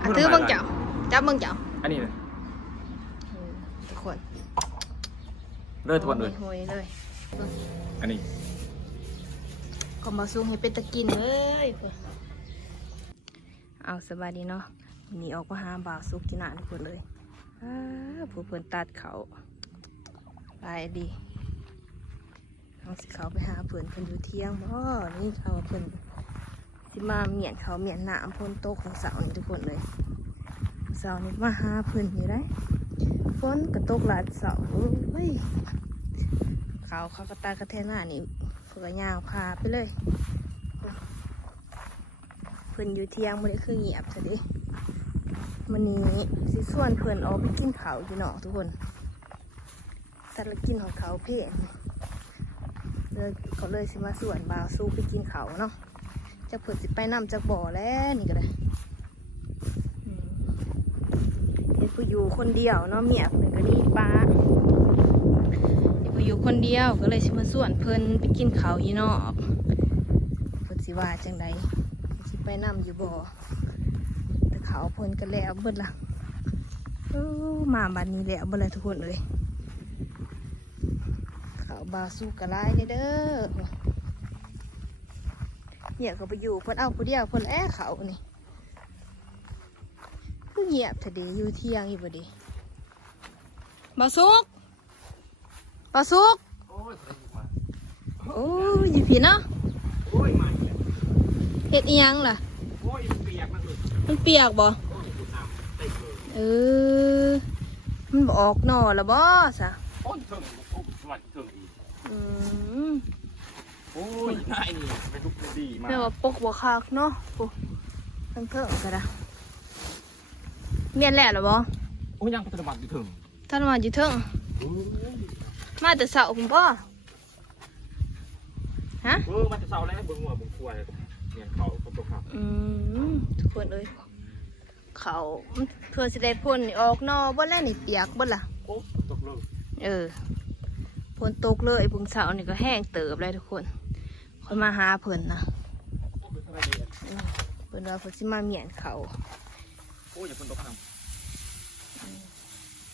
อะถือเบิ่งเจ้าจับเบิ่งเจ้าอันนี้เลยเออทุกคนเลิศทวนเลยโหยเลยอันนี้ก็มาซุงให้เป็นตะกินเลยเพื่อเอาสบายดีเนาะวันนี้ออกมาหาบ่าวซุกกินอาหารทุกคนเลยอ้าผู้เพื่อนตัดเขาลายดีเอาสิเขาไปหาเพื่อนเพื่อนอยู่เที่ยงบ่นี่เขาว่าเพื่อน สิมาเหมียนเขาเหมียนหนามพ่นโต๊ะของเสานี่ทุกคนเลยเสานี่มาหาพื่นอยู่ได้ฝนกระตกหลายเสาโอ้ยเขาเขาก็ตากระแทหน้านี่เพื่อยางพาไปเลยเพิ่นอยู่เที่ยงมันคือเงียบซะดิมันนี้สิส่วนเพิ่นออกไปกินข้าอยู่เนาะทุกคนแต่ละกินของเขาเพลนเลยเขาเลยสิมาส่วนบาวสู้ไปกินเขาเนาะ จะเพิ่นสิไปนำจากบ่อแล้วนี่ก็ได้อืมเห็นผู้อยู่คนเดียวเนาะเมียเพิ่นก็หนี่ป้าอยู่อยู่คนเดียวก็เลยสิมาส่วนเพิ่นไปกินข้าวยีนอกเพิ่นสิว่าจังใดเพิ่นสิไปนำอยู่บ่แต่เขาวเพิ่นก็แล้วเบิดละเอ้อมาบัดนี้แล้วเบิดละทุกคนเลยเขาวบาสู้กะลายเด้อ เนี่ยก็ไปอยู่เพิ่นเอาผู้เดียวเพิ่นแอ้เขานี่คือเงียบเถอะเดีอยู่เที่ยงอยู่บ่ดีบาสุกปลาสุกโอ้ยโอ้ยอยู่พี่เนาะโอ้ยมาอีกแล้วเห็ดอีหยังล่ะโอ้ยเปียกมากเลยมันเปียกบ่โอ้ยคุณน้ำเต็มเลยเออมันบออกหน่อละบ่สะโอ้ยเถิง โอ้ยสวัสดีเถิงอีกอืมโอ้ยนายนี่เป็นลูกดีมากแม่ว่าปกบ่คักเนาะปุ๊ทั้งเพิ่งก็ได้เมียนแล้วละบ่โอ้ยยังพัฒนาบัตรอยู่เถิงท่านมาอยู่เทิงโอ้ยมาแต่เสาพุ่นบ่ฮะเออมันจะเศร้าแล้วเบิ่งหัวเบิ่งควายเมียนเขาเขาตกขับอืมทุกคนเอ้ยเขาเพื่อสิได้พ่นนี่ออกหนอบ่แล้วนี่เปียกบ่ล่ะโอ้ตกเลยเออฝนตกเลยพุ่งเสานี่ก็แห้งเติบเลยทุกคน คนมาหาเพิ่นนะโอ้ยเป็นอะไรดีอืมเพิ่นว่าเพิ่นสิมาเมียนเขาโอ้ยอย่าเพิ่นตกขับ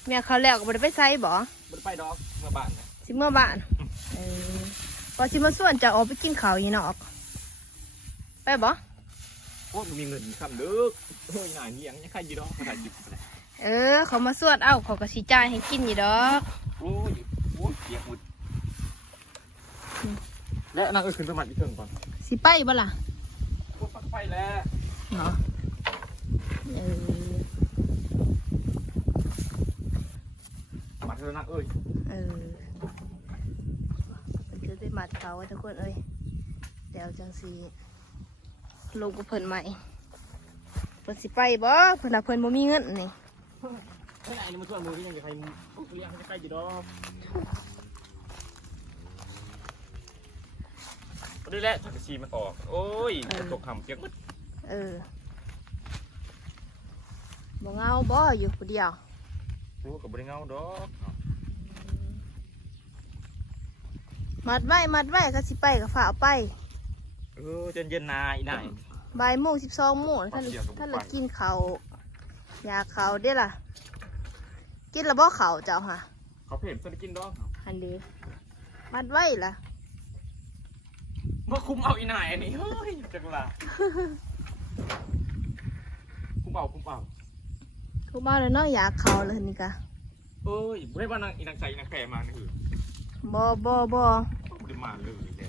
เมียเขาแล้วก็บ่ได้ไปไสบ่มันไปดอกเมื่อบ้านเนี่ยสิเมื่อบ้านเออพอสิมาส่วนจะออกไปกินข้าวอีนอกไปบ่โอ้ยมันมีเงินคำเด้อโอ้ยนายนี่ยังยังใครอยีดอกมาถ่ายหยิบไปเลยเออเขามาส่วนเอ้าเขาก็สิจ่ายให้กินอยู่ดอกโอ้ยโอ้ยเปียกหมด และนางเอ้ยขึ้นสมัครอีกเถิงก่อนสิไปบ่ล่ะโอ้ยปักไฟแล้วเนาะเออมาเถอะนางเอ้ยเออเพิ่นจะได้มัดเขาไว้ทุกคนเอ้ยเดี๋ยวจังสิลงกับเพิ่นใหม่เพิ่นสิไปบ่เพิ่นน่ะเพิ่นบ่มีเงินนี่ไม่ไหนนี่มันช่วยมือที่ยังจะใครมือเลี้ยงให้ใกล้จีดอก ก็ได้แหละถักชีมันออก โอ้ยจะตกคำเปียกหมดเออบ่เงาบ่อยู่ผู้เดียวรู้กับบริเงาดอกมัดไว้มัดไว้ก็สิไปก็ฝ่าเอาไป เออเย็นเย็นๆนายนายบ่ายโมงสิบสองโมงท่านเดี๋ยวก็บ่ไปท่านละกินข้าวอยากข้าวเด้ล่ะ กินและบ่ข้าวเจ้าฮะเขาเพ่มจะได้กินดอกอันเดีมัดไว้ล่ะ มาคุมเอาอีนายอันนี้เฮ้ยจังละคุมเอาคุมเอาทุกบ้านเลยเนาะอยากข้าวเลยนี่กะเอ้ยไม่ว่านางอีนางใส่อีนางแก่มานี่คือบ่บ่บ่ต้องบริมาเลยแก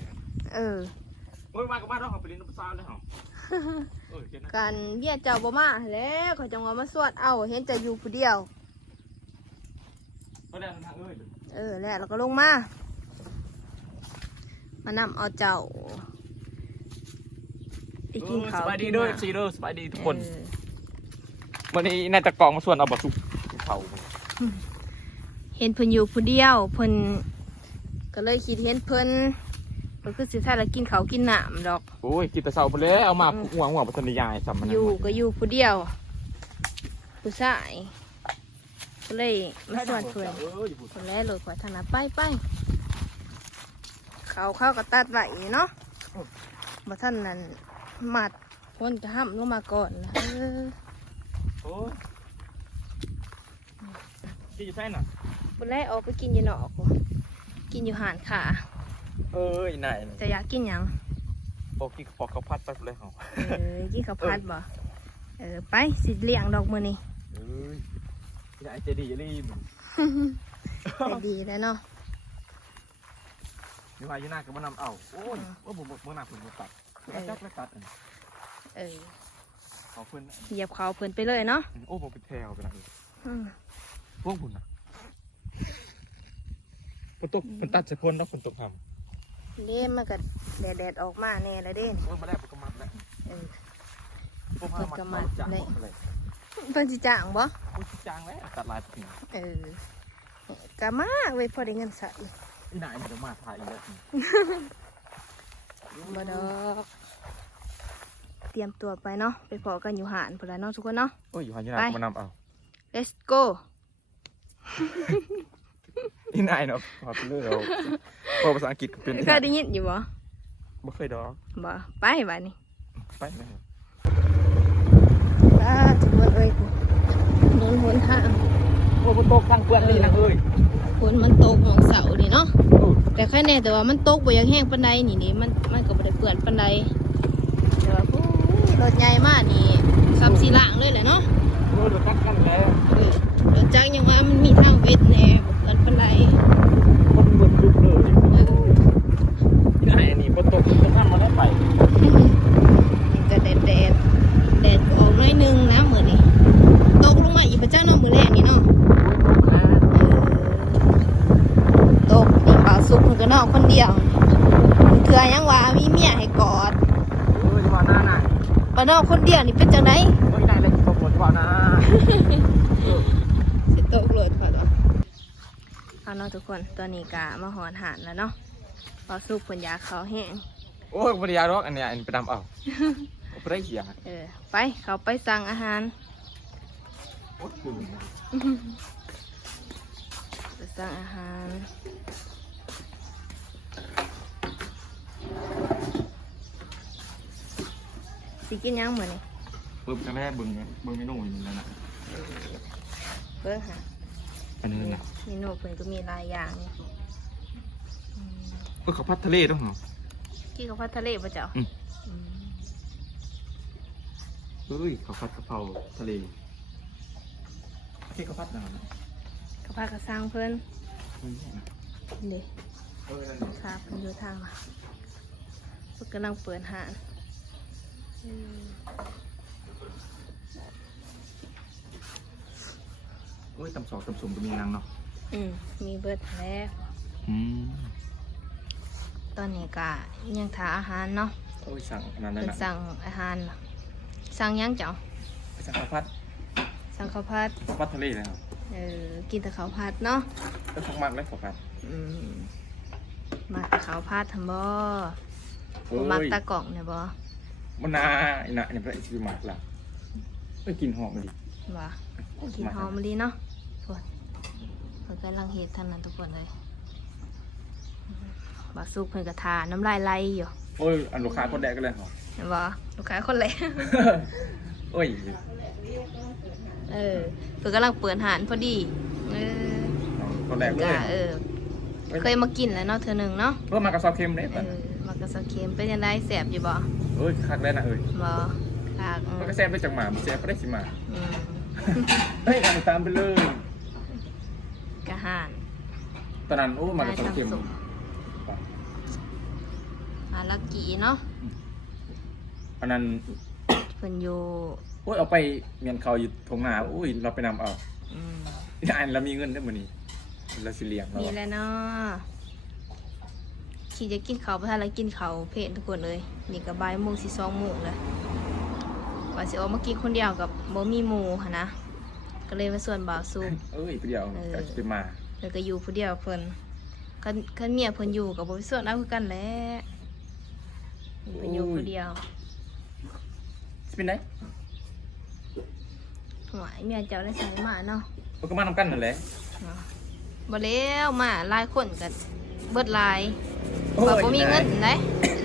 เออโอ้ยมากับบ้านเราเขาไปเล่นน้ำซาวเลยเหรอเออเจ้านะกันเบี้ยเจ้าบ่มาแล้วเขาจังว่ามาสวดเอาเห็นจะอยู่ผู้เดียว ก็ได้ทางเอ้ย เออแล้วเราก็ลงมา มานำเอาเจ้าไปกินสข้าวบายดีเด้อซีเด้อสบายดีทุกคน เออวันนี้นายตะกองมาส่วนเอาบะสุกเผาเห็นเพิ่นอยู่ผู้เดียวเพิ่นก็เลยคิดเห็นเพิ่นเพิ่นคือสิถ้าเรากินข้าวกินน้ำดอก โอ้ยกินแต่เช้าไปแล้วเอามาหัวหัวปัตนยายสัมมันอยู่ก็อยู่ผู้เดียว ผู้ชายก็เลยมาส่วนเพิ่นเอออยู่คนแรกเลยขอทางนั้นไปไป เขาเขาก็ตัดไหวเนาะมาท่านนั้นมัดคนจะห้ามลงมาก่อนนะโอ้ที่อยู่ใช่น่ะบนแรกออกไปกินยีนอกกินอยู่หานขาเอ้ยไหนจะอยากกินยังบอกกินปอกข้าวผัดไปเลยเหรอเออกินข้าวผัดบ่เออไปสิเลี้ยงดอกมือนี่เอ้ยอไหนจะดีจะรีบจดีแล้วเนาะ นี่ว่าอยู่หน้าก็มานำเอาโอ้ยโอ้ยผมเมื่อหน้าผมตัดจักแล้วตัดอันเออขอเพิ่นเหยียบเขาเพิ่นไปเลยเนาะโอ้ผมเป็นแถวไปไหนอืมพวกคุณนะฝนตกฝนตัดใส่พ่นแล้วฝนตกทเด้มันก็แดดๆออกมาแน่แล้วเด้นำโอ้ยมาแล้วผมก็มัดแล้วเออพวกมันมัดจังอะไรเพิ่นสิจ้างบ่โอ้ยจางแล้วตัดลายถึงเออก็มากเว้ยพอได้เงินใส่ อีนายมันจะมาถ่ายอีกแล้วบ่ดอกเตรียมตัวไปเนาะไปพอกันอยู่หานพุ่นล่ะเนาะทุกคนเนาะ โอ้ยอยู่หันอยู่หน้าก็มานำเอา let's go อีนายเนาะพอเป็นเรื่องเราพอภาษาอังกฤษก็เป็นเคยได้ยินอยู่บ่ไม่เคยดอกบ่ไปบัดนี้ไปนะครับอ่าทุกคนเอ้ยถนนหนทาง โอ้ยฝนตกทางเปื้อนนี่นะเอ้ยฝนมันตกของเสาร์นี่เนาะแต่แค่แน่แต่ว่ามันตกบ่อยังแห้งปานใดนี่นี่มันมันก็บ่ได้เปื้อนปานใดแต่ว่าโอ้ยรถใหญ่มากนี่ซับสีล่างเลยแหละเนาะโอ้ยเราตัดกันแล้วเออรถจักรยังว่ามันมีทางเวทแน่บ่เปื้อนปานใดคนเบิดลุกเลยเอออีนายอันนี้ฝนตกฝนตกมาได้ไปมันก็แดดแดดแดดออกหน้อยหนึงนะมื้อนี้ตกลงมาอีกประจ้าเนาะมื้อแรกนี่เนาะ เออตกนี่บ่าวสุกมันก็นอกคน เดียวเถื่อยังว่ามีเมียให้กอดเอ้ยจะว่าหน้าหน้าบ่นอกคนเดียวนี่เป็นจังไดเอ้ยนายเลยตกหมดจะว่าหน้าสิตกเลยพอตัวเอาเนาะทุกคนตัวนี้กะมาหอนหานแล้วเนาะบ่าวสุกเพิ่นอยากเขาวแห้งโอ้ยบริยาดอกอันเนี้ยอันไปดำเอาเอาไปได้เหี้ยเออไปเขาไปสั่งอาหารโอ้ยคือไปสั่งอาหาร สิกินหยังมื้อนี้เพิ่มกันแรกเบิ่งเบิ่งเมนูอยู่นั่นน่ะเบิ่งหาอันนี้น่ะเมนูเพิ่นก็มีหลายอย่างนี่อืมเอ้ยเขาพัดทะเลต้องเหรอกินกับผัดทะเลป่ะเจ้าอืมอืมเฮ้ยเขาพัดกะเพราทะเลที่เขาพัดน่ะกับผัดกระซังเพิ่นเฮ้ยน่ะเด้เออนั่นน่ะ ครับเพิ่นอยู่ทางล่ะเพิ่นกำลังเปิดห้านอืม โอ้ยตำสอกตำสมก็มีนางเนาะอืมมีเบิดแล้วอืมตอนนี้ก็ยังทาอาหารเนาะโอ้ยสั่งอันนั้นนั่นเพิ่นน่ะสั่งอาหารล่ะสั่งหยังเจ้าสั่งข้าวพัดสั่งข้าวผัดข้าวพัดทะเลเลยครับเออกินแต่ข้าวผัดเนาะก็ชอบมากเลยข้าวพัดอืมมักแต่ข้าวผัดทำบ่เอ้บ่มักยตะกล่องเนี่ยบ่ มันนาไอ้น่ะเนี่ยพระอิศวมากล่ะเอ้ยกลินหอมมาดิบ่กินหอมมะลิเนาะทุกคนเพิ่นกำลังเฮ็ดท่านนั้นทุกคนเลยบ่สุกเพิ่นก็ทาน้ำลายไหลอยู่โอ้ยอันลูกค้าคนแรกก็เลยเหรอเห็นบ่ลูกค้าคนแรกโอ้ยเออเพิ่นกำลังเปิดหานพอดีเออคนแรกเลก็ยเออเคยมากินแล้วเนาะเธอหนึ่งเนาะเพิ่มมากระซอเค็มเลยเออมากระสะเค็มเป็นยังไงแสบอยู่บ่ เอ้ยคักได้นะเอ้ยบ่คากอืมันมก็แซ่บได้จากหมามันแซ่บก็ได้สิมาอืมเฮ้ยกันตามไปเลยกะหานตอนนั้นโอ้มากระซอเค็มอาลักกีเนาะอันนั้นเพิ่นอยู่โอ้ยเอาไปเมียนเขาอยู่ทงนาโอ้ยเราไปนำเอาอืมอีอันเรามีเงินได้มื้อนี้เราสิเลี้ยงเรามีแล้วเนาะ ขี่จะกินข้าวบ่ทันแล้วกินข้าวเพลนทุกคนเลย นี่ก็บ่ายโมงสิ2โมงแล้วว่าสิออกมากินคนเดียวกับบ่มีหมู่หั่นนะ ก็เลยมาส่วนบ่าวสุกเอ้ยไปเดียวเออก็สิมาแล้วก็อยู่ผู้เดียวเพิ่นคันคันเมียเพิ่นอยู่กับบ่มีส่วนเอาคือกันแหละเพิ่นอยู่ผู้เดียวสิเป็นไดหวายเมียเจ้าได้ใส่มาเนาะเพิ่นก็มานำกันนั่นแหละเนาะบ่แล้วมาหลายคนกันเบิดหลาย โอ้ว่ายบ่มีเงินเด้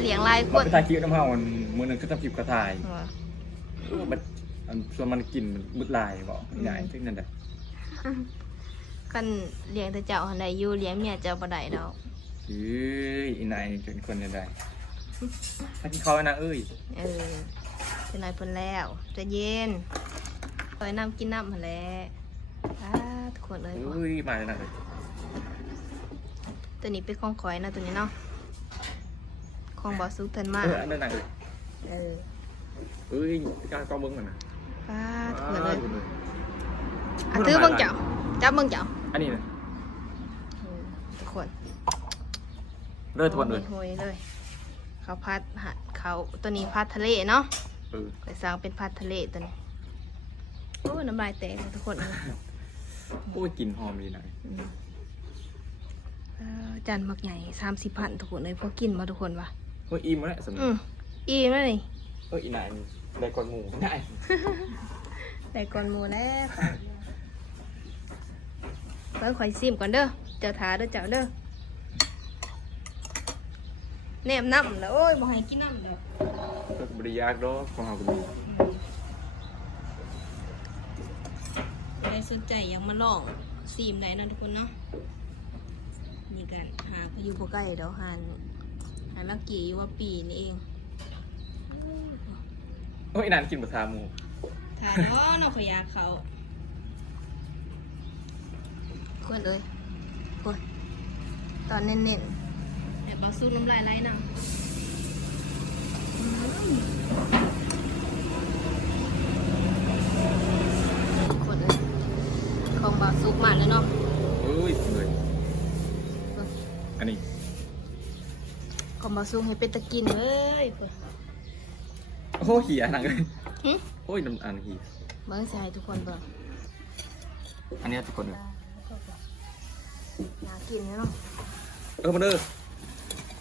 เลี้ยงหลายคบ่นไปถ่ายคลิปน้ำเฮาอันมื้อหนึงคือทำคลิปกระถ่ายว่าเออมันอันส่วนมันกินมันมืดลายบอกใหญ่ที่นั่นแหละกันเลี้ยงแต่เจ้าหันใดอยู่เลี้ยงเมียเจ้าบ่ได้ดอกเอ้ยอีนายนี่เป็นคนยังไงมากินข้าวนะเอ้ยเออเป็นนายเพิ่นแล้วใจะเย็นคอยน้ำกินน้ำหั่นแหละอ้าทุกคนเลยเอ้ยมาเลยนะเอ้ยตัวนี้เป็นของข่อยนะตัวนี้เนาะ ของบอสุกเทินมาเอออันนั้นนะเอ้ยเออเอ้ยการกองมึงมันนะป้าทุกคนเลยดูเลยอะถือเบิ่งเจ้าจับเบิ่งเจ้าอันนี้นะเออทุกคนเลิศทวนเลยโหยเลย เขาพัดหัดเขาตัวนี้พัดทะเลเนาะเออไปสร้างเป็นพัดทะเลตัวนี้โอ้น้ำลายแตกเลยทุกคนเลยโอ้ยกลินหอมดีนะอืมเออจานมักใหญ่สามสิบพันทุกคนเลยพอกินมาทุกคนวะ เฮ้ยอิ่มแล้วสำอืนึกมอีมแล้วนี่เอ้ยอีนายนี่ได้ก่อนหมูได้ได้ก่อนหมูแล้วค่ะเพิ่งข่อยซิมก่อนเด้อเจ้าทาเด้อเจ้าเด้อแนมน้ำแล้วโอ้ยบ่ให้กินน้ำแล้วก็บริยากดอกของเราก็มีใครสนใจอยากมาลองซีมได้นะทุกคนเนาะนี่กันหาพายุบ่ใกล้เดี๋ยวหัน หันลักกี้อยู่ว่าปีนี่เองเอ้ยอีนายกินบะทาหมูถ่ายว่าน้องขอยากเขาคนเอ้ยคนตอนเน้นๆ แต่บาสู้น้ำลายไหลนำคนเอ้ยของบาซุกมาแล้วเนาะ เอ้ยเลยอันนี้ ของบาซุกให้เป็นตะกินเอ้ยเพิ่นโอ้เหียหนังเลยหึโอ้ยน้ำอันเหียเบิ่งสิให้ทุกคนเบิ่งอันนี้ทุกคนเลยอยากกินเนาะเออมาเด้อ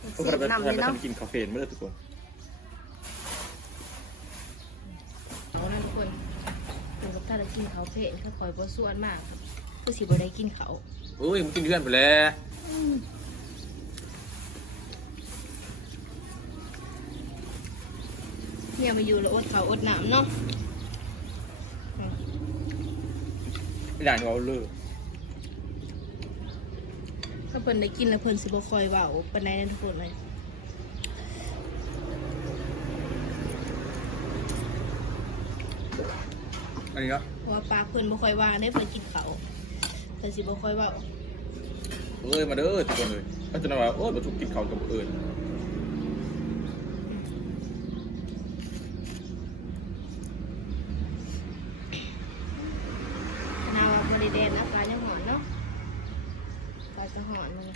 เออสีมาเด้อน้ำไปเลยเนาะทำกินคาเฟ่มาเด้อทุกคนเอานั่นทุกคนถึงกับถ้าได้กินเขาวเพลนถ้าคอยบ่ส่วนมากก็สิบ่ได้กินเขาวเอ้ยมันกินเพื่อนไปแล้ว เนี่ยมาอยู่แล้วอดเขาวอดน้ำเนาะอืมไม่ได้เอาเลยถ้าเพิ่นได้กินแล้วเพิ่นสิบ่คอยเว้าปานใดนั่นทุกคนเลยอันนี้ก็เพราะว่าปากเพิ่นบ่ค่อยว่างได้เพิ่นกินเขาวเพิ่นสิบ่ค่อยเว้าเอ้ยมาเด้อทุกคนเลยก็จะนว่าโอ้ยมาถูกกินข้าวกับเอิญ นาว่าบ่ได้แดนนะปลายังหอนเนาะปลาจะหอนมัน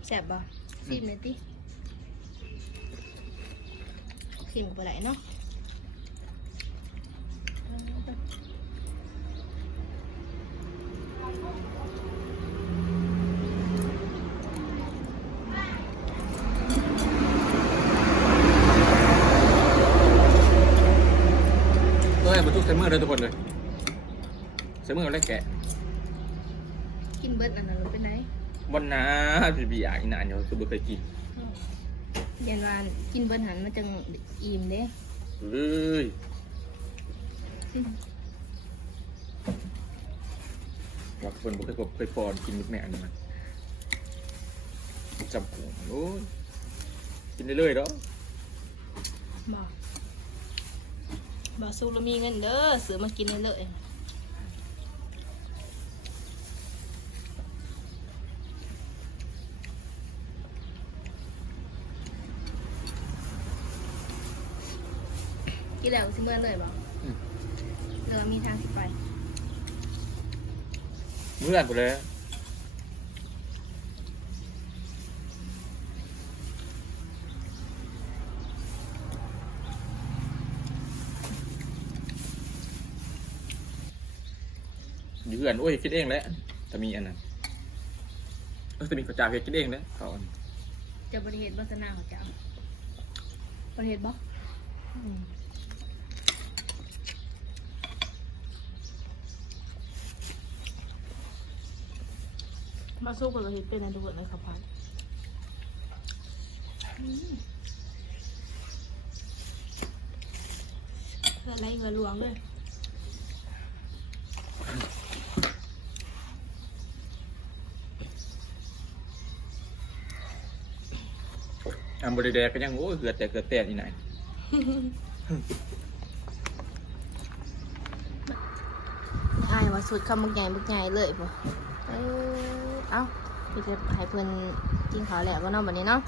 แซ่บบ่ซิมเลยติซิมบ่ได้เนาะเอ้ยมาทุกใส่มือเลยทุกคนเลยใส่มือแล้วแกะ กินเบิดอันนั้นเป็นไงวัน น้าพี่บีอยากอีนานอยู่คือบ่เคยกินเย็นวานกินเบิดหันมาจังอิ่มเด้เอ้ยว่าคนบ่เคยพบเคยปอนกินมึกแม่อันนี้มันจำหัวโอ้ยกินได้เลยๆเนาะบอกบอกสู้เรามีเงินเด้อซื้อมากินเลยเกินแล้วสิเมื่อเลยบอกเรือมีทางสิไปเมื่อนไปเลย อยู่เพื่อนโอ้ยคิดเองแหล้วแต่มีอันนั้นเออแต่มีข้าวจ่าเพชรคิดเองแหล้วเขาอันเจะประเทศบัสนาของเจ้าประเทศบ่อืม มาสู้กับประเทศเป็นอันดับหนึ่งครับพันเพื่ออะไรเพื่อหลวงเลยอันบริแดกก็ยังโอ้ยเหือดแต่เกิดแตกอีไหนอายว่าสุดคำมึกใหญ่มึกใหญ่เลยป่ะ เอ้าพี่จะให้เพื่อนกินข้าวแหละก็นอนแบบนี้เนาะ